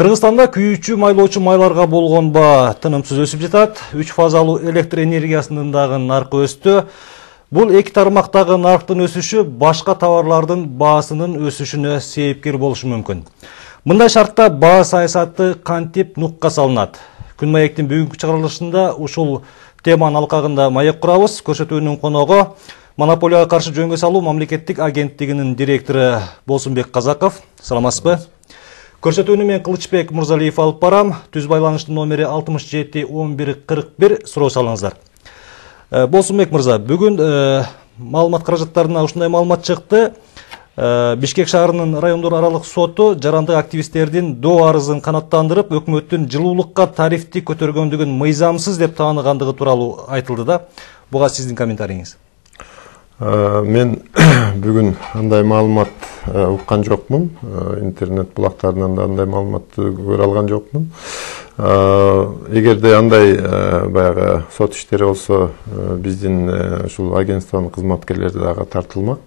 Кыргызстанда күйүүчү майлоочу майларга болгон баа тынымсыз өсүп жатат. 3 фазалуу электр энергиясынын дагы наркы өстү. Бул эки тармактагы нарктын өсүшү башка товарлардын баасынын өсүшүнө себепкер болушу мүмкүн. Мындай шартта баа саясаты кантип нукка салынат? Күн маектин бүгүнкү чыгарылышында ушул теманын алкагында маек курабыз. Көрсөтүүнүн коногу Монополияга каршы жөнгө салуу мамлекеттик агенттигинин директору Болсунбек Казаков. Саламатсызбы? Көрсөтүүнү мен Кылычбек Мурзалиев алып барам. Түз байланыштын номери 67 11 41 суроо салыңыздар. Болсунбек мырза, бүгүн маалымат каражаттарына ушундай маалымат чыкты. Бишкек шаарынын райондор аралык соту жарандык активисттердин доо арызын канааттандырып, өкмөттүн жылуулукка тарифти көтөргөндүгүн мыйзамсыз деп тааныгандыгы тууралуу айтылды да. Буга сиздин комментарийиңиз? Мен бүгүн андай маалымат уккан жокмун. Интернет булактарынан да андай маалыматты көрө алган жокмун. Эгерде андай баягы сот иштери болсо, биздин ушул агентствонун кызматкерлери дагы тартылмак.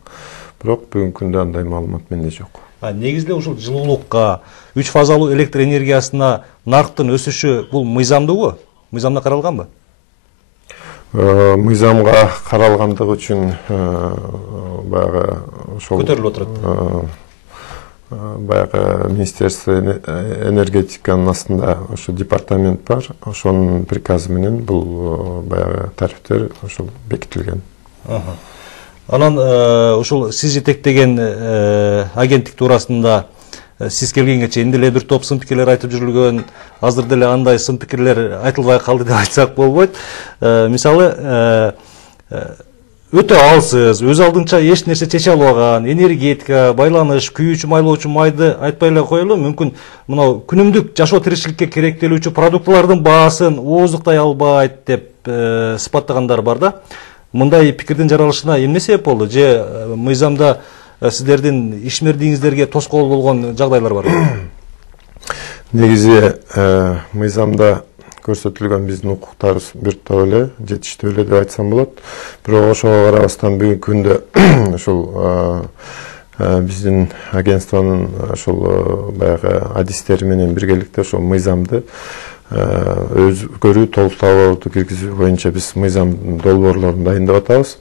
Бирок бүгүнкү күндө андай маалымат менде жок. Негизде ушул жылуулукка, 3 фазалуу электр энергиясына нарктын өсүшү бул мыйзамдуубу? Мыйзамда каралганбы? Мыйзамга каралгандыгы үчүн баягы ошол көтөрүлүп отурат. Баягы Министерство энергетиканын астында ошо департамент бар. Ошонун приказы менен бул баягы тарифтер ошол бекитилген. Анан ушул сиз жетектеген агенттик туурасында сиз келгенге чейин деле бир топ сын пикирлер айтып жүрүлгөн, азыр деле андай сын пикирлер айтылбай калды деп айтсак болбойт. Мисалы, өтө алсыз, өз алдынча эч нерсе чече албаган, энергетика, байланыш, күйүүчү майлоочу майды айтпай эле коелу, мүмкүн мынау күнүмдүк жашоо тиричиликке керектелүүчү продуктылардын баасын ооздуктай албайт деп сыпаттагандар бар да. Мындай пикирдин жаралышына эмне себеп болду? Же мыйзамда сиздердин ишмердигиңиздерге тоскоол болгон жагдайлар барбы? Негизи мыйзамда көрсөтүлгөн биздин укуктарыбыз бир топ эле, жетиштүү эле деп айтсам болот. Бирок ошого карабастан бүгүнкү күндө ушул биздин агентствонун ошол баягы адистери менен биргеликте ошол мыйзамды өзгөрүү, толуктоолорду киргизүү боюнча биз мыйзам долбоорлорун дайындап атабыз.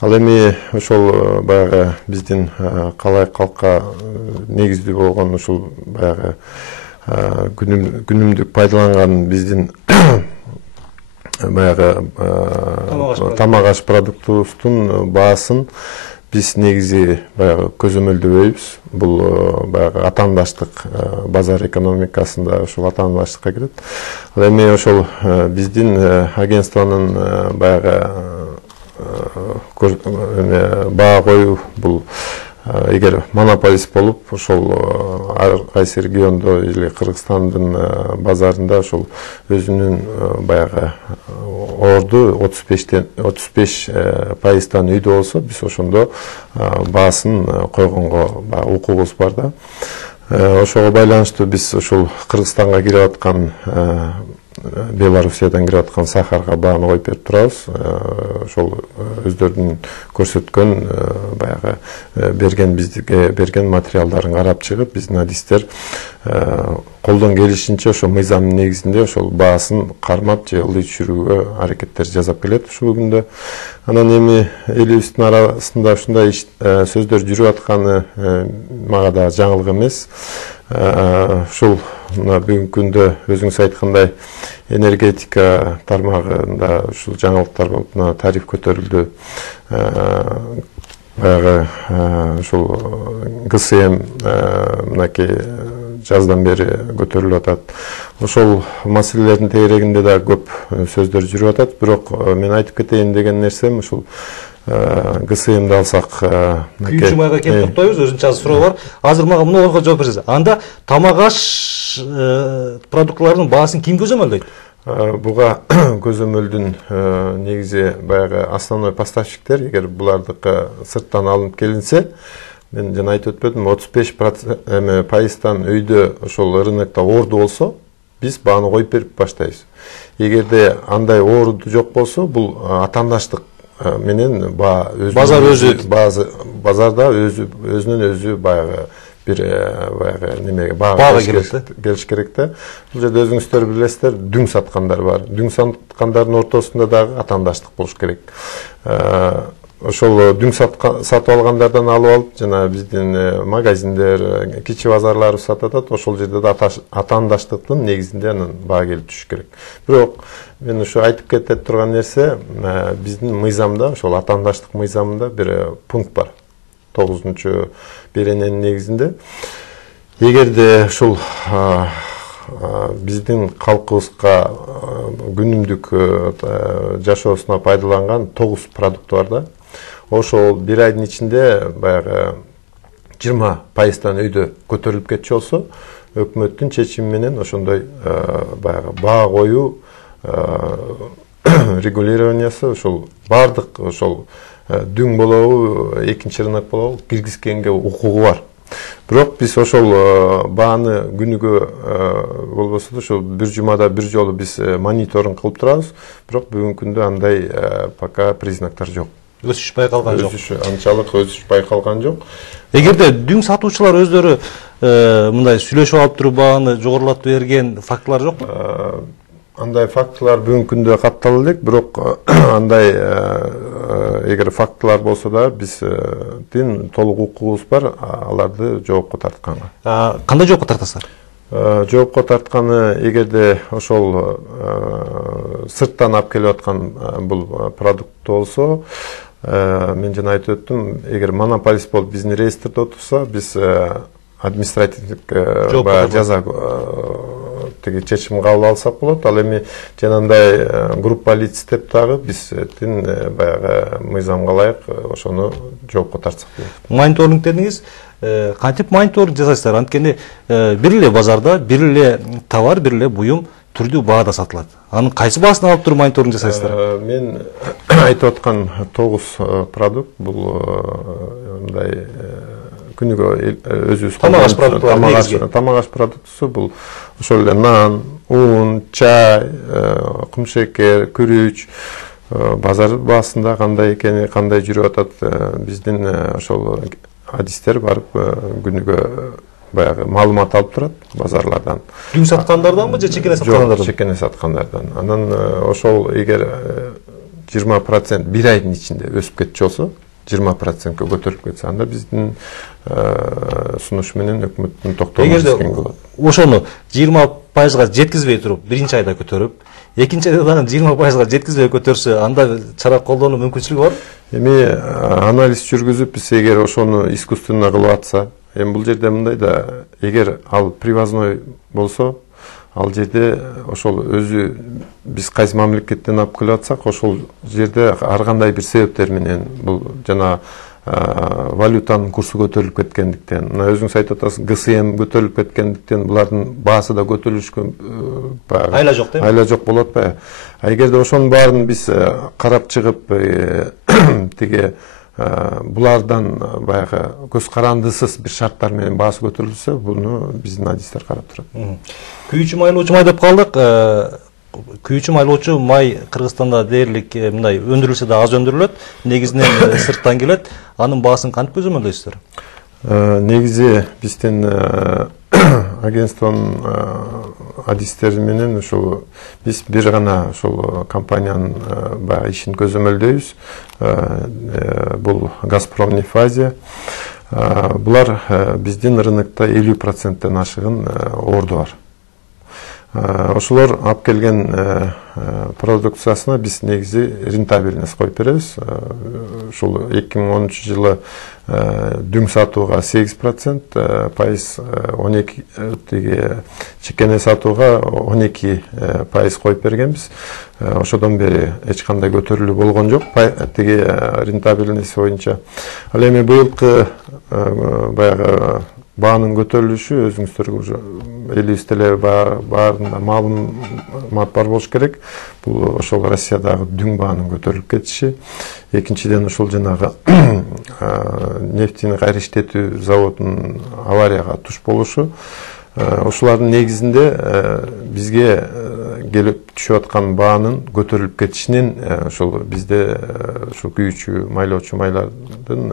Ал эми ошол баягы биздин калай калкка негиздүү болгон ушул баягы күнүмдүк пайдаланган биздин баягы тамак аш продуктубуздун баасын биз негизи баягы көзөмөлдөбөйбүз. Бул баягы атаандаштык базар экономикасында ушул атаандаштыкка кирет. Ал эми ошол биздин агентствонун баягы баа коюу бул эгер монополист болуп ошол ар кайсы региондо или Кыргызстандын базарында ошол өзүнүн баягы орду 35% үйдө болсо, биз ошондо баасын койгонго укугубуз бар да. Ошого байланыштуу биз ушул Кыргызстанга кирип аткан, Белоруссиядан кирип аткан сахарга бааны коюп берип турабыз. Ошол өздөрүнүн көрсөткөн баягы бизге берген материалдарын карап чыгып, биздин адистер колдон келишинче ошо мыйзамдын негизинде ошол баасын кармап же ылдый түшүрүүгө аракеттер жасап келет ушул күндө. Анан эми элибиздин арасында ушундай сөздөр жүрүп атканы мага да жаңылык эмес. Ушул бүгүнкү күндө өзүңүз айткандай энергетика тармагында ушул жаңылыктар болуп, тариф көтөрүлдү. Баягы ушул ГСМ мынакей жаздан бери көтөрүлүп атат. Ошол маселелердин тегерегинде да көп сөздөр жүрүп атат. Бирок мен айтып кетейин деген нерсем ушул ГСМди алсак, күйүүчү майга келип токтойбуз, өзүнчө аз суроо бар. Азыр мага мынага жооп берсеңиз. Анда тамак аш продуктыларынын баасын ким көзөмөлдөйт? Буга көзөмөлдүн негизи баягы основной поставщиктер, эгер булардыкы сырттан алынып келинсе, мен жана айтып өтпөдүм, 35% үйдө ошол рынокто орду болсо, биз бааны коюп берип баштайбыз. Эгерде андай орду жок болсо, бул атаандаштык менен базар өзү базарда өзүнөн өзү баягы бир баягы немеге бага келиш керек да. Бул жерде өзүңүздөр билесиздер, дүң саткандар бар. Дүң саткандардын ортосунда дагы атаандаштык болуш керек. Ошол дүң сатып алгандардан алып алып, жана биздин магазиндер, кичи базарлар сатып атат. Ошол жерде да атаандаштыктын негизинде анан баа келип түшүш керек. Бирок мен ушу айтып кете турган нерсе, биздин мыйзамда, ошол атаандаштык мыйзамында бир пункт бар. 9-чу берененин негизинде. Эгерде ушул биздин калкыбызга күнүмдүк жашоосуна пайдаланган 9 продукт бар да. Ошол бир айдын ичинде баягы 20%-тан өйдө көтөрүлүп кетчү болсо, өкмөттүн чечими менен ошондой баягы баа коюу регулированиясы ошол бардык ошол дүң болобу, экинчи рынок болобу киргизгенге укугу бар. Бирок биз ошол бааны күнүгө болбосо да ошол бир жумада бир жолу биз мониторинг кылып турабыз. Бирок бүгүнкү күндө андай пока признактар жок. Өсүш байкалган жок. Анчалык өсүш байкалган жок. Эгерде дүң сатуучулар өздөрү мындай сүйлөшүп алып туруп бааны жогорулатып берген фактылар жокпу? Андай фактылар бүгүнкү күндө каттала элек, бирок андай эгер фактылар болсо да биздин толук укугубуз бар, аларды жоопко тартканга. Кандай жоопко тартасыздар? Жоопко тартканы эгерде ошол сырттан алып келип аткан бул продукт болсо, мен жана айтып өттүм, эгер монополист болуп биздин реестрде отурса, биз административдик жаза теги чечим кабыл алсак болот. Ал эми жанагындай группа лиц деп дагы биздин баягы мыйзамга ылайык ошону жоопко тартсак болот. Мониторинг дедиңиз, кантип мониторинг жасайсыздар? Анткени бир эле базарда бир эле товар, бир эле буюм түрдүү баада сатылат. Анын кайсы баасын алып туруп мониторинг жасайсыздар? Мен айтып аткан 9 продукт бул мындай күнүгө өзүбүз тамак аш продуктусу бул ошол эле нан, ун, чай, кумшекер, күрүч, базар баасында кандай экени, кандай жүрүп атат, биздин ошол адистер барып күнүгө баягы маалымат алып турат базарлардан. Дүң саткандарданбы же чекене саткандардан? Жок, чекене саткандардан. Анан ошол эгер 20% бир айдын ичинде өсүп кетчү болсо, 20%-ке көтөрүлүп кетсе, анда биздин сунуш менен өкмөттүн токтомун жасаган болот. Ошону 20%-га жеткизбей туруп, биринчи айда көтөрүп, экинчи айда дагы 20%-га жеткизбей көтөрсө, анда чара колдонуу мүмкүнчүлүгү бар? Эми анализ жүргүзүп, биз эгер ошону искусственно кылып атса, эми бул жерде мындай да, эгер ал привозной болсо, ал жерде ошол өзү биз кайсы мамлекеттен алып келип атсак, ошол жерде ар кандай бир себептер менен бул жана валютанын курсу көтөрүлүп кеткендиктен, мына өзүңүз айтып атасыз, ГСМ көтөрүлүп кеткендиктен булардын баасы да көтөрүлүшкө айла жок дейм. Айла жок болот атпайбы? Эгерде ошонун баарын биз карап чыгып, тиги булардан баягы көз карандысыз бир шарттар менен баасы көтөрүлсө, буну биздин адистер карап турат. Күйүүчү майлоочу май деп калдык. Күйүүчү майлоочу май Кыргызстанда дээрлик мындай өндүрүлсө да аз өндүрүлөт, негизинен сырттан келет. Анын баасын кантип көзөмөлдөйсүздөр? Негизи биздин агентствонун адистери менен ошол биз бир гана ошол компаниянын баягы ишин көзөмөлдөйбүз. Бул Газпром Нефть. Булар биздин рынокто 50%-тен ашыгын орду бар. Ошолор алып келген продукциясына биз негизи рентабельность коюп беребиз. Ушул 2013-жылы дүң сатууга 8%, пайыз 12, тиги чекене сатууга 12% коюп бергенбиз. Ошодон бери эч кандай көтөрүлүү болгон жок, тиги рентабельность боюнча. Ал эми быйылкы баягы баанын көтөрүлүшү өзүңүздөргө уже элибизде эле баарында маалымат бар болуш керек. Бул ошол Россиядагы дүң баанын көтөрүлүп кетиши. Экинчиден ошол жанагы нефтени кайра иштетүү заводунун аварияга туш болушу. Ошолардын негизинде бизге келип түшүп аткан баанын көтөрүлүп кетишинин ошол бизде ушул күйүүчү майлоочу майлардын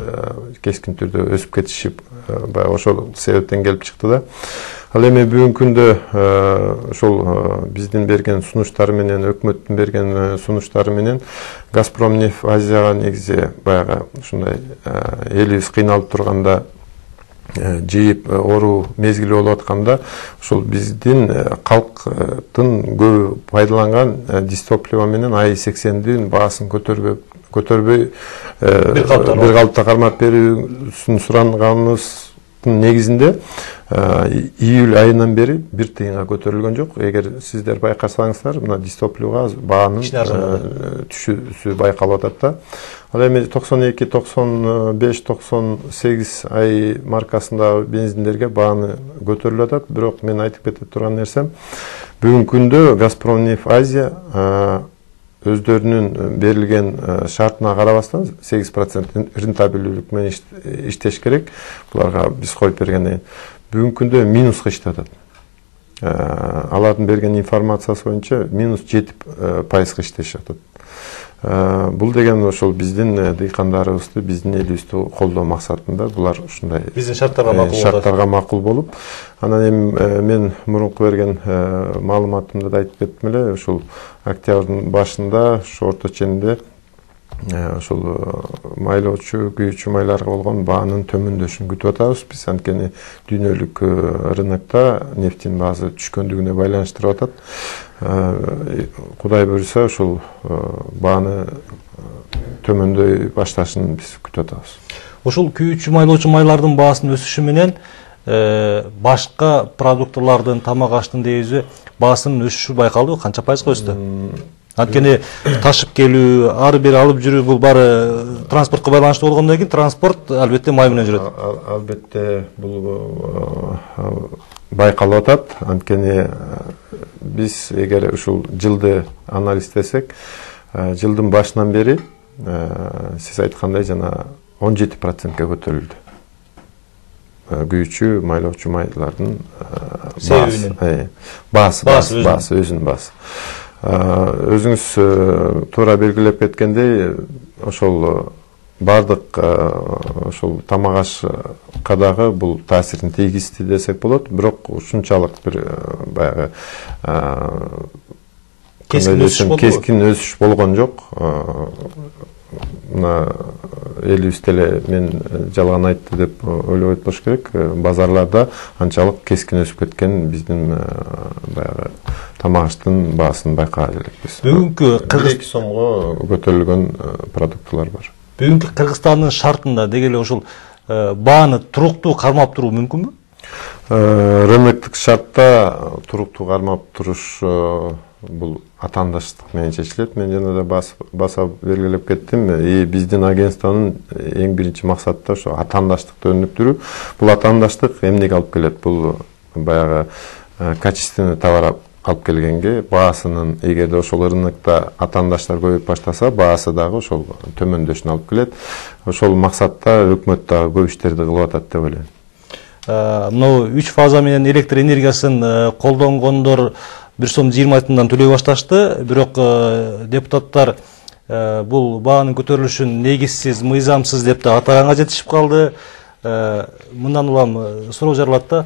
кескин түрдө өсүп кетиши баягы ошол себептен келип чыкты да. Ал эми бүгүнкү күндө ошол биздин берген сунуштар менен, өкмөттүн берген сунуштары менен Газпромнефть Азияга негизи баягы ушундай элибиз кыйналып турганда жыйып оруу мезгили болуп атканда ошол биздин калктын көбү пайдаланган дистопливо менен АИ-80дин баасын көтөрбөй бир калыпта кармап берүүсүн суранганыбыздын негизинде июль айынан бери бир тыйынга көтөрүлгөн жок. Эгер сиздер байкасаңыздар, мына дистопливого баанын түшүүсү байкалып атат да. Ал эми 92, 95, 98 ай маркасындагы бензиндерге бааны көтөрүлүп атат. Бирок мен айтып кете турган нерсем, бүгүнкү күндө Газпромнефть Азия өздөрүнүн берилген шартына карабастан 8% рентабелдүүлүк менен иштеш керек. Буларга биз коюп бергенден бүгүнкү күндө минуска иштеп атат. Алардын берген информациясы боюнча минус 7% иштешип атат. Бул деген ошол биздин дыйкандарыбызды, биздин элибизди колдоо максатында булар ушундай биздин шарттарга макул болуп, анан эми мен мурунку берген маалыматымда да айтып кеттим эле, ушул октябрдын башында, ушу орто ченинде ошол майлоочу, күйүүчү майларга болгон баанын төмөндөшүн күтүп атабыз. Биз анткени дүйнөлүк рынокто нефтин баасы түшкөндүгүнө байланыштырып атат. Кудай буйруса ошол бааны төмөндөй башташын биз күтүп атабыз. Ошол күйүүчү майлоочу майлардын баасынын өсүшү менен башка продуктылардын, тамак аштын дээзи баасынын өсүшү байкалды. Канча пайызга өстү? Анткени ташып келүү, ары бери алып жүрүү бул баары транспортко байланыштуу болгондон кийин транспорт албетте май менен жүрөт. Албетте бул байкалып атат. Анткени биз эгер ушул жылды анализдесек, жылдын башынан бери сиз айткандай жана 17%ке көтөрүлдү. Күйүүчү майлоочу майлардын баасы, өзүнүн баасы. Өзүңүз туура белгилеп кеткендей, ошол бардык ошол тамак ашка дагы бул таасирин тийгизди десек болот. Бирок ушунчалык бир баягы кескин өсүш болгон жок. Мына элибизде эле мен жалган айтты деп ойлобойт болуш керек. Базарларда анчалык кескин өсүп кеткен биздин баягы тамак аштын баасын байкай элекпиз. Бүгүнкү 1-2 сомго көтөрүлгөн продуктылар бар. Бүгүнкү Кыргызстандын шартында деги эле ушул бааны туруктуу кармап туруу мүмкүнбү? Рыноктук шартта туруктуу кармап туруш бул атаандаштык менен чечилет. Мен жана да баса белгилеп кеттим. Биздин агентствонун эң биринчи максаты ошо атаандаштыкты өнүктүрүү. Бул атаандаштык эмнеге алып келет? Бул баягы качественный товар алып келгенге, баасынын эгерде ошол рынокто атаандаштар көбөйүп баштаса, баасы дагы ошол төмөндөшүнө алып келет. Ошол максатта өкмөт дагы көп иштерди кылып атат деп ойлойм. Мына 3 фаза менен электр энергиясын колдонгондор 1 сом 20 тиындан төлөй башташты. Бирок депутаттар бул баанын көтөрүлүшүн негизсиз, мыйзамсыз деп да атаганга жетишип калды. Мындан улам суроо жаралат да,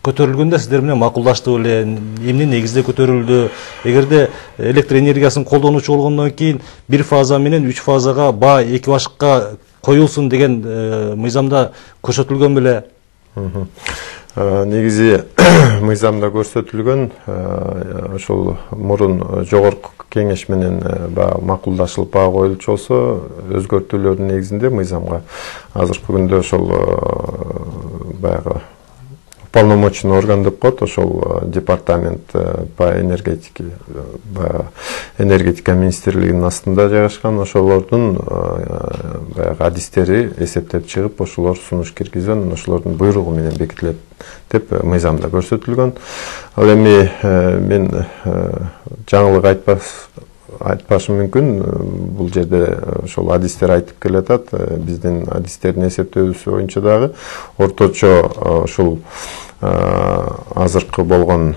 көтөрүлгөндө сиздер менен макулдаштык эле, эмне негизде көтөрүлдү? Эгерде электр энергиясын колдонуучу болгондон кийин 1 фаза менен 3 фазага баа 2 башыкка коюлсун деген мыйзамда көрсөтүлгөн беле? Негизи мыйзамда көрсөтүлгөн, ошол мурун жогорку кеңеш менен макулдашылып баа коюлчу болсо, өзгөртүүлөрдүн негизинде мыйзамга азыркы күндө ошол баягы уполномоченный орган деп коет, ошол департамент по энергетика министрлигинин астында жайгашкан, ошолордун баягы адистери эсептеп чыгып, ошолор сунуш киргизген, ошолордун буйругу менен бекитилет деп мыйзамда көрсөтүлгөн. Ал эми мен жаңылык айтпашым мүмкүн. Бул жерде ошол адистер айтып келатат. Биздин адистердин эсептөөсү боюнча дагы орточо ушул азыркы болгон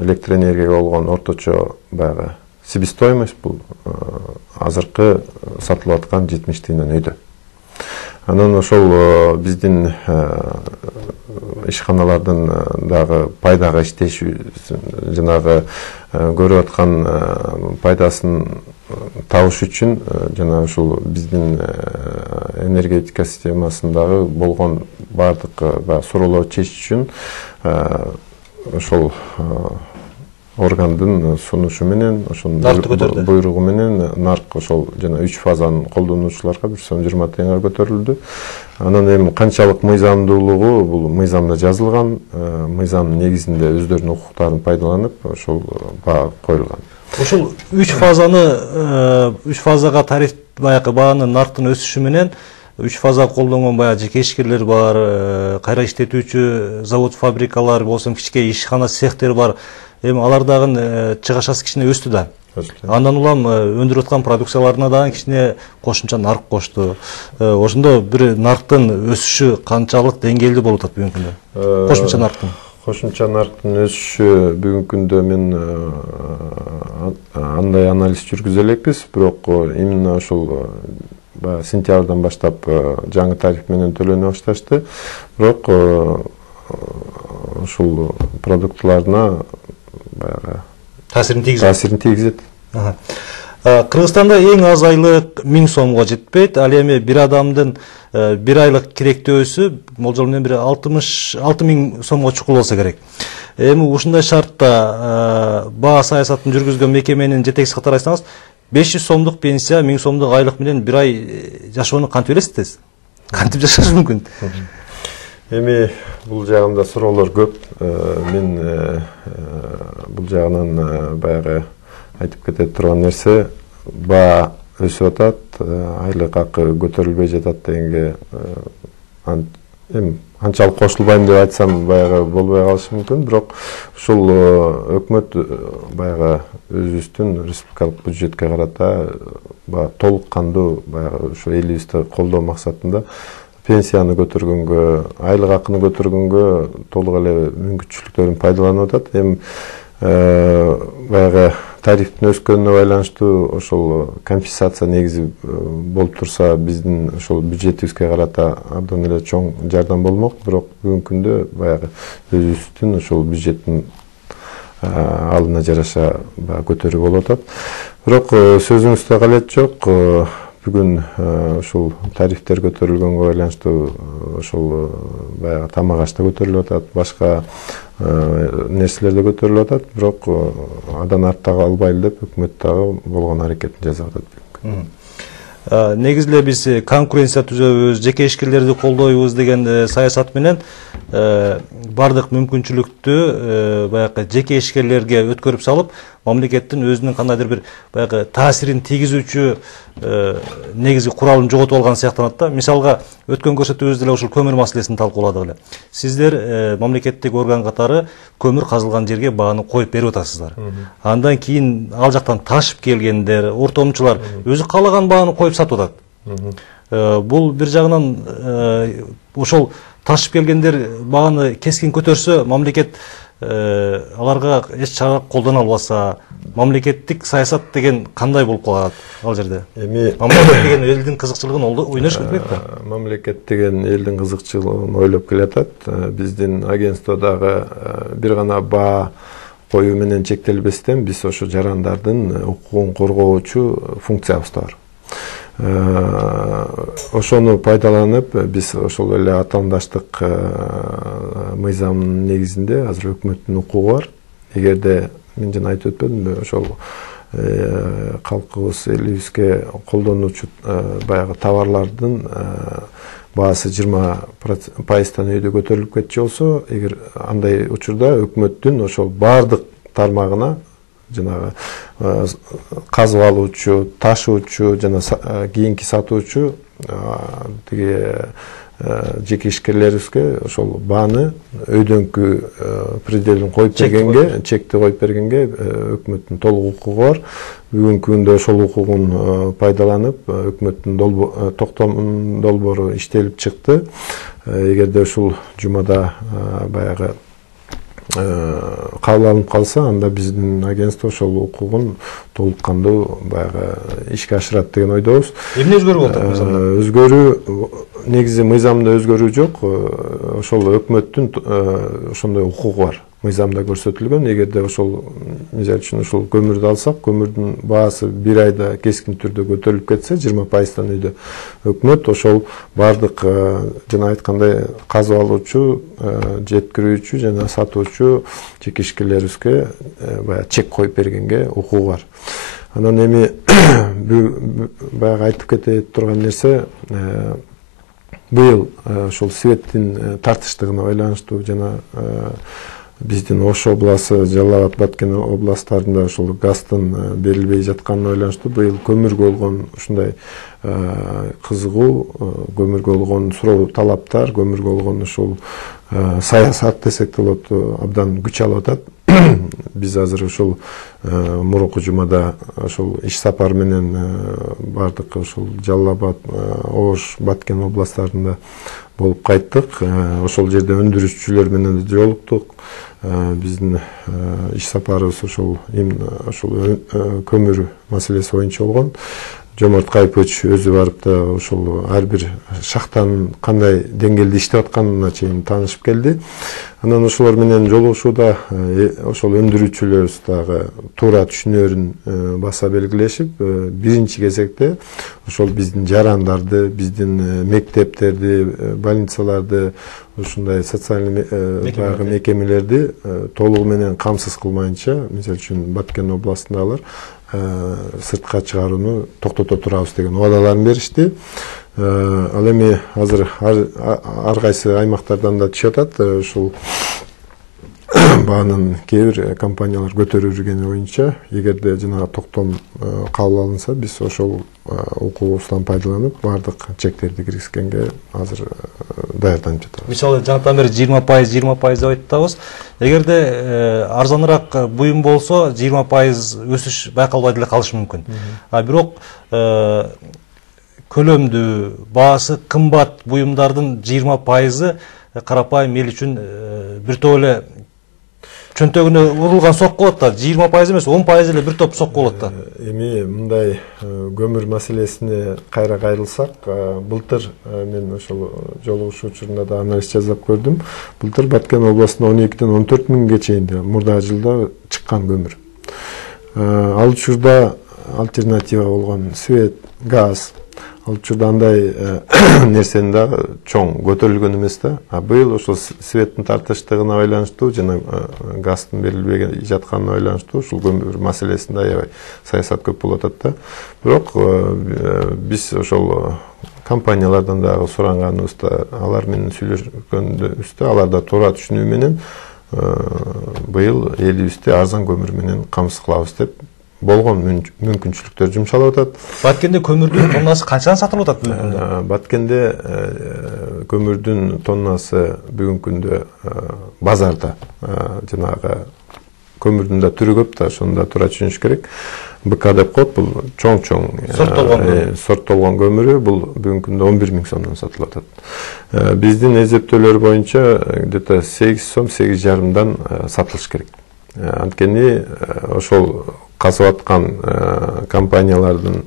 электр энергияга болгон орточо баягы себестоимость бул азыркы сатылып аткан 70 тыйындан өйдө. Анан ошол биздин ишканалардын дагы пайдага иштешү жанагы көрүп аткан пайдасын табыш үчүн жана ушул биздин энергетика системасындагы болгон бардык суроолорду чечиш үчүн ошол органдын сунушу менен ошонун буйругу менен нарк ошол жана 3 фазанын колдонуучуларга 1 сом 20 тыйынга көтөрүлдү. Анан эми канчалык мыйзамдуулугу бул мыйзамда жазылган, мыйзамдын негизинде өздөрүнүн укуктарын пайдаланып ошол баа коюлган. Ошол 3 фазага тариф баягы баанын нарктын өсүшү менен 3 фаза колдонгон баягы жеке ишкерлер бар, кайра иштетүүчү завод, фабрикалар болсо кичке ишкана цехтер бар. Эми алардагы чыгашасы кичине өстү да. Андан улам өндүрүп аткан продукцияларына дагы кичине кошумча нарк кошту. Ошондо бир нарктын өсүшү канчалык деңгээлде болуп атат бүгүнкү күндө? Кошумча нарктын. Кошумча нарктын өсүшү бүгүнкү күндө мен андай анализ жүргүзө элекпиз, бирок именно ошол сентябрдан баштап жаңы тариф менен төлөнө башташты. Бирок ушул продуктларына баягы таасирин тийгизет. Кыргызстанда эң аз айлык 1000 сомго жетпейт. Ал эми бир адамдын бир айлык керектөөсү болжол менен бир 60.000 сомго чукул болсо керек. Эми ушундай шартта баа саясатын жүргүзгөн мекеменин жетекчиси катары айтсаңыз, 500 сомдук пенсия, 1000 сомдук айлык менен бир ай жашоону кантип элестетесиз? Кантип жашаш мүмкүн? Эми бул жагында суроолор көп. Мен бул жагынан баягы айтып кете турган нерсе, баа өсүп атат, айлык акы көтөрүлбөй жатат дегенге эми анчалык кошулбайм деп айтсам баягы болбой калышы мүмкүн, бирок ушул өкмөт баягы өзүбүздүн республикалык бюджетке карата толук кандуу баягы ушу элибизди колдоо максатында пенсияны көтөргөнгө, айлык акыны көтөргөнгө толук эле мүмкүнчүлүктөрүн пайдаланып атат. Эми баягы тарифтин өскөнүнө байланыштуу ошол компенсация негизи болуп турса, биздин ошол бюджетибизге карата абдан эле чоң жардам болмок. Бирок бүгүнкү күндө баягы өзүбүздүн ошол бюджеттин алына жараша көтөрүү болуп атат. Бирок сөзүңүздө калет жок. Бүгүн ушул тарифтер көтөрүлгөнгө байланыштуу ошол баягы тамак аш да көтөрүлүп атат, башка нерселер да көтөрүлүп атат, бирок андан артта калбайлы деп өкмөт дагы болгон аракетин жасап атат. Негизи эле биз конкуренция түзөбүз, жеке ишкерлерди колдойбуз деген саясат менен бардык мүмкүнчүлүктү баягы жеке ишкерлерге өткөрүп салып, мамлекеттин өзүнүн кандайдыр бир баягы таасирин тийгизүүчү негизи куралын жоготуп алган сыяктанат да. Мисалга өткөн көрсөтүүбүздө эле ушул көмүр маселесин талкууладык эле. Сиздер мамлекеттик орган катары көмүр казылган жерге бааны коюп берип атасыздар. Андан кийин ал жактан ташып келгендер, ортомчулар өзү каалаган бааны коюп сатып атат. Бул бир жагынан ошол ташып келгендер бааны кескин көтөрсө, мамлекет аларга эч чара колдоно албаса, мамлекеттик саясат деген кандай болуп калат ал жерде? Эми мамлекет деген элдин кызыкчылыгын ойнош керек да. Мамлекет деген элдин кызыкчылыгын ойлоп келатат. Биздин агентстводагы бир гана баа коюу менен чектелбестен биз ошо жарандардын укугун коргоочу функциябыз бар. Ошону пайдаланып биз ошол эле атаандаштык мыйзамынын негизинде азыр өкмөттүн укугу бар. Эгерде мен жана айтып өтпөдүмбү, ошол калкыбыз элибизге колдонуучу баягы товарлардын баасы 20%-тан өйдө көтөрүлүп кетчү болсо, эгер андай учурда өкмөттүн ошол бардык тармагына жанагы казып алуучу, ташуучу жана кийинки сатуучу тиги жеке ишкерлерибизге ошол бааны өйдөңкү пределин коюп бергенге, чекти коюп бергенге өкмөттүн толук укугу бар. Бүгүнкү күндө ошол укугун пайдаланып өкмөттүн токтом долбоору иштелип чыкты. Эгерде ушул жумада баягы кабыл алынып калса, анда биздин агентство ошол укугун толук кандуу баягы ишке ашырат деген ойдобуз. Эмне өзгөрүү болду мыйзамда? Өзгөрүү негизи мыйзамда өзгөрүү жок. Ошол өкмөттүн ошондой укугу бар. Мыйзамда көрсөтүлгөн. Эгерде ошол мисалы үчүн ошол көмүрдү алсак, көмүрдүн баасы бир айда кескин түрдө көтөрүлүп кетсе, 20%-тан үйдө өкмөт ошол бардык жана айткандай казып алуучу, жеткирүүчү жана сатуучу жеке ишкерлерибизге баягы чек коюп бергенге укугу бар. Анан эми баягы айтып кете турган нерсе, быйыл ошол светтин тартыштыгына байланыштуу жана биздин Ош областы, Жалал Абад, Баткен областтарында ошол газдын берилбей жатканына байланыштуу быйыл көмүргө болгон ушундай кызыгуу, көмүргө болгон суроо талаптар, көмүргө болгон ушул саясат десек болот, абдан күч алып атат. Биз азыр ошол мурунку жумада ошол иш сапар менен бардык ошол Жалал Абад, Ош, Баткен областтарында болуп кайттык. Ошол жерде өндүрүүчүлөр менен жолуктук. Биздин иш сапарыбыз ошол көмүр маселеси боюнча болгон. Жомарт Кайыпович өзү барып да ошол ар бир шахтанын кандай деңгээлде иштеп атканына чейин таанышып келди. Анан ошолор менен жолугушууда ошол өндүрүүчүлөрүбүз дагы туура түшүнөрүн баса белгилешип, биринчи кезекте ошол биздин жарандарды, биздин мектептерди, больницаларды, ушундай социалдык баягы мекемелерди толугу менен камсыз кылмайынча, мисалы үчүн Баткен областындагылар сыртка чыгарууну токтото турабыз деген убадаларын беришти. Ал эми азыр ар кайсы аймактардан да түшүп атат. Ушул баанын кээ бир компаниялар көтөрүп жүргени боюнча, эгерде жанагы токтом кабыл алынса, биз ошол укугубуздан пайдаланып бардык чектерди киргизгенге азыр даярданып жатабыз. Мисалы жаңыртан бери 20% деп айттабыз. Эгерде арзаныраак буюм болсо, 20% өсүш байкалбай деле калышы мүмкүн. Бирок көлөмдүү, баасы кымбат буюмдардын 20% карапайым эл үчүн бир топ эле чөнтөгүнө урулган сокку болот да, 20% эмес, 10% эле бир топ сокку болот да. Эми мындай көмүр маселесине кайра кайрылсак, былтыр мен ошол жолугушуу учурунда да анализ жасап көрдүм. Былтыр Баткен областында 12-ден 14 миңге чейин мурдагы жылда чыккан көмүр. Ал учурда альтернатива болгон свет, газ, ал учурда андай нерсени да чоң көтөрүлгөн эмес да. Быйыл ошол светтин тартыштыгына байланыштуу жана газдын берилбей жатканына байланыштуу ушул көмүр маселесинде аябай саясат көп болуп атат да. Бирок биз ошол компаниялардан дагы суранганыбызда, алар менен сүйлөшкөнүбүздө, алар да туура түшүнүү менен быйыл элибизди арзан көмүр менен камсыз кылабыз деп болгон мүмкүнчүлүктөр жумшалып атат. Баткенде көмүрдүн тоннасы канчадан сатылып атат бүгүнкү күндө? Баткенде көмүрдүн тоннасы бүгүнкү күндө базарда жанагы көмүрдүн да түрү көп да, ошону да туура түшүнүш керек. БК деп коет, бул чоң сорттолгон көмүрү, бул бүгүнкү күндө 11 миң сомдон сатылып атат. Биздин эсептөөлөр боюнча где-то 8 сом, 8,5-дан сатылыш керек. Анткени ошол казып аткан компаниялардын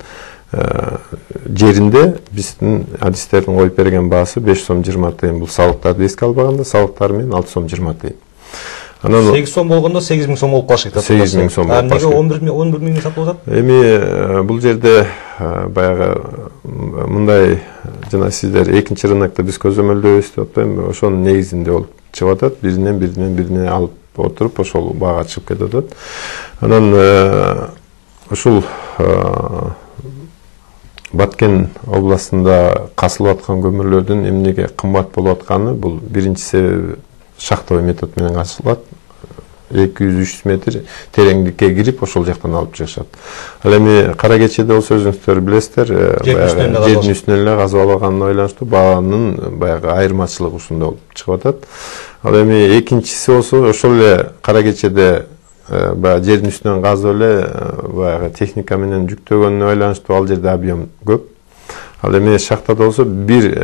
жеринде биздин адистердин коюп берген баасы 5 сом 20 тыйын. Бул салыктарды эске албаганда, салыктар менен 6 сом 20 тыйын. 8 сом болгондо 8 миң сом болуп калышы керек. 8 миң сом болуп калышы керек. Неге 11 миңге сатылып атат? Эми бул жерде баягы мындай жана сиздер экинчи рынокто биз көзөмөлдөйбүз деп атпаймынбы? Ошонун негизинде болуп чыгып атат. Биринен алып отуруп ошол баага чыгып кетип атат. Анан ушул Баткен областында касылып аткан көмүрлөрдүн эмнеге кымбат болуп атканы, бул биринчи себеби шахтовый метод менен касылат. 200-300 метр тереңдикке кирип ошол жактан алып чыгышат. Ал эми кара кечеде болсо өзүңүздөр билесиздер, жердин үстүнөн эле казып алганына байланыштуу баанын баягы айырмачылыгы ушундай болуп чыгып атат. Ал эми экинчиси болсо ошол эле кара кечеде баягы жердин үстүнөн казып эле баягы техника менен жүктөгөнүнө байланыштуу ал жерде объем көп. Ал эми шахтада болсо бир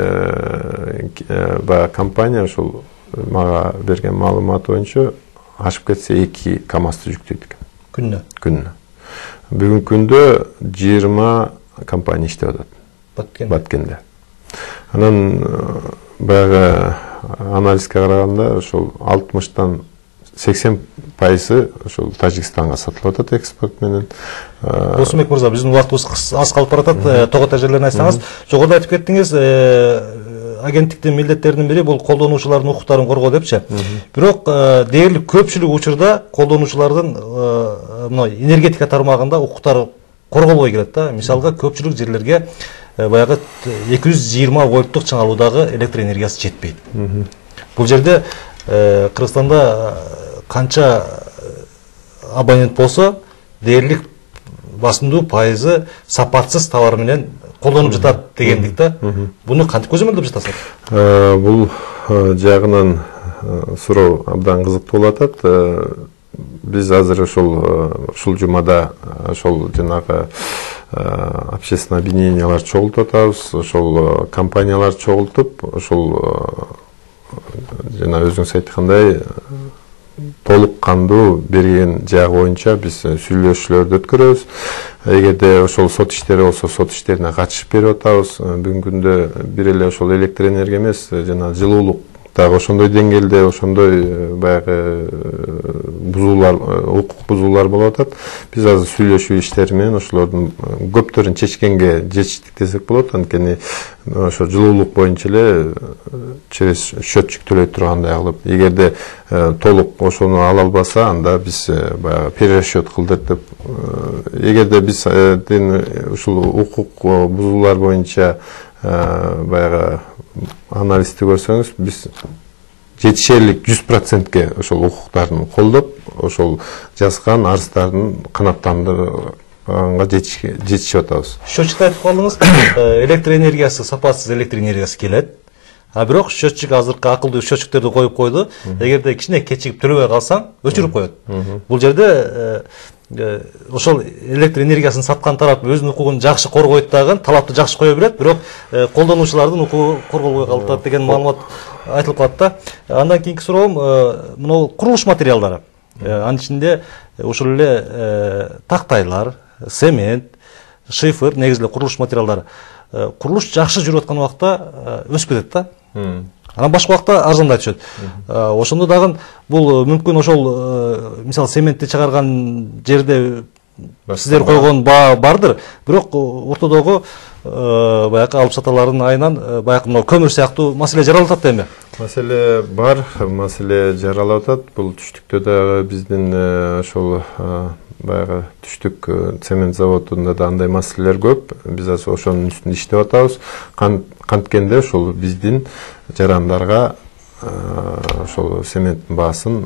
баягы компания ошол мага берген маалымат боюнча ашып кетсе 2 КАМАЗды жүктөйт экен. Күнүнө. Бүгүнкү күндө 20 компания иштеп атат. Баткенде. Анан баягы анализге караганда ошол 60-тан 80% ошол Тажикстанга сатылып атат экспорт менен. Досумбек мырза, биздин убактыбыз аз калып баратат. Тогото жерлерин айтсаңыз, жогоруда айтып кеттиңиз, агенттиктин милдеттеринин бири бул колдонуучулардын укуктарын коргоо депчи. Бирок дээрлик көпчүлүк учурда колдонуучулардын мына энергетика тармагында укуктары корголбой келет да. Мисалга көпчүлүк жерлерге баягы 220 вольттук чыңалуудагы электр энергиясы жетпейт. Бул жерде Кыргызстанда канча абонент болсо, дээрлик басымдуу пайызы сапатсыз товар менен колдонуп жатат дегендик да. Буну кантип көзөмөлдөп жатасыз? Бул жагынан суроо абдан кызыктуу болуп атат. Биз азыр ушул жумада ошол жанагы общественный объединениялар чогултуп атабыз, ошол компаниялар чогултуп, ошол жана өзүңүз айткандай толук кандуу берген жагы боюнча биз сүйлөшүүлөрдү өткөрөбүз. Эгерде ошол сот иштери болсо, сот иштерине катышып берип атабыз. Бүгүнкү күндө бир эле ошол электр энергия эмес, жана жылуулук дагы ошондой деңгээлде, ошондой баягы бузуулар, укук бузуулар болуп атат. Биз азыр сүйлөшүү иштери менен ошолордун көптөрүн чечкенге жетиштик десек болот. Анткени ошо жылуулук боюнча эле через счетчик төлөй тургандай кылып, эгерде толук ошону ала албаса, анда биз баягы перерасчет кылдык деп. Эгерде биз ушул укук бузуулар боюнча баягы анализди көрсөңүз, биз жетишерлик 100%ке ошол укуктардын колдоп, ошол жазган арыздардын канааттандырганга жетишип атабыз. Счетчикти айтып калдыңыз, электр энергиясы, сапатсыз электр энергиясы келет. Бирок счетчик азыркы акылдуу счетчиктерди коюп койду. Эгерде кичине кечигип төлөбөй калсаң, өчүрүп коет. Бул жерде ошол электр энергиясын саткан тарап өзүнүн укугун жакшы коргойт дагы, талапты жакшы кое берет, бирок колдонуучулардын укугу корголбой калат деген маалымат айтылып калат да. Андан кийинки суроом, мына курулуш материалдары. Анын ичинде ушул эле тактайлар, цемент, шифер, негизи эле курулуш материалдары. Курулуш жакшы жүрүп аткан убакта өсүп кетет да. Анан башка убакта арзандай түшөт. Ошондо дагы бул мүмкүн ошол мисалы цементти чыгарган жерде сиздер койгон баа бардыр, бирок ортодогу баягы алып саталардын айынан баягы мына көмүр сыяктуу маселе жаралып атат эми. Маселе бар, маселе жаралып атат. Бул түштүктө дагы биздин ошол баягы түштүк цемент заводунда да андай маселелер көп. Биз азыр ошонун үстүндө иштеп атабыз. Канткенде ошол биздин жарандарга ошол цементтин баасын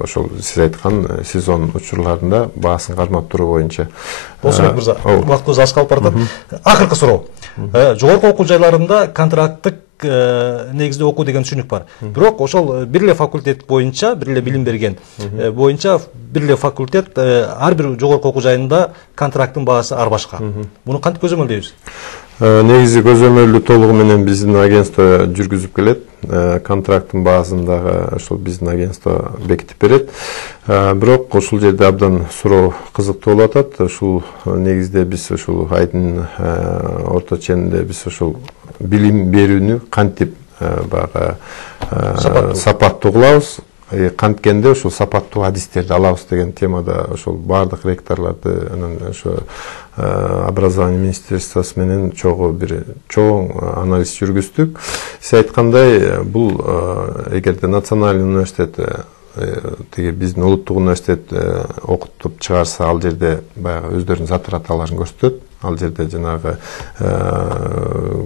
ошол сиз айткан сезон учурларында баасын кармап туруу боюнча. Досумбек мырза, убактыбыз аз калып баратат. Акыркы суроо. Жогорку окуу жайларында контракттык негизде окуу деген түшүнүк бар. Бирок ошол бир эле факультет боюнча, бир эле билим берген боюнча бир эле факультет ар бир жогорку окуу жайында контракттын баасы ар башка. Муну кантип көзөмөлдөйбүз? Негизи көзөмөлдү толугу менен биздин агентство жүргүзүп келет. Контракттын баасын дагы ошол биздин агентство бекитип берет. Бирок ушул жерде абдан суроо кызыктуу болуп атат. Ушул негизде биз ушул айдын орто ченинде биз ушул билим берүүнү кантип баягы сапаттуу кылабыз, канткенде ушул сапаттуу адистерди алабыз деген темада ошол баардык ректорлорду анан ошо образование министерствосы менен чоң анализ жүргүздүк. Сиз айткандай, бул эгерде национальный университет тиги биздин улуттук университет окутуп чыгарса, ал жерде баягы өздөрүнүн затыраталарын көрсөтөт. Ал жерде жанагы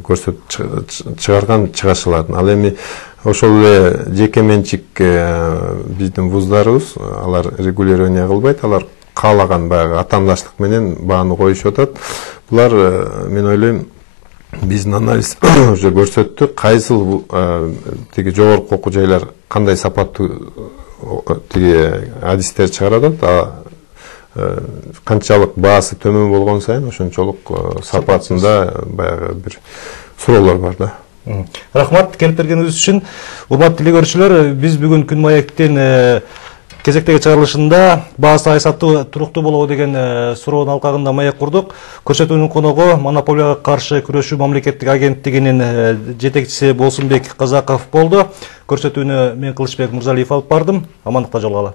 көрсөтүп чыгарган чыгашылардын. Ал эми ошол эле жеке менчик биздин вуздарыбыз, алар регулирование кылбайт, алар каалаган баягы атаандаштык менен бааны коюшуп атат. Булар, мен ойлойм, биздин анализ уже көрсөттү, кайсыл тиги жогорку окуу жайлар кандай сапаттуу тиги адистер чыгарат, канчалык баасы төмөн болгон сайын ошончолук сапатында баягы бир суроолор бар да. Рахмат келип бергениңиз үчүн. Урматтуу телекөрүүчүлөр, биз бүгүн Күн маектин кезектеги чыгарылышында баа саясаты туруктуу болобу деген суроонун алкагында маек курдук. Көрсөтүүнүн коногу монополияга каршы күрөшүү мамлекеттик агенттигинин жетекчиси Болсунбек Казаков болду. Көрсөтүүнү мен Кылычбек Мырзалиев алып бардым. Амандыкта жолугалы.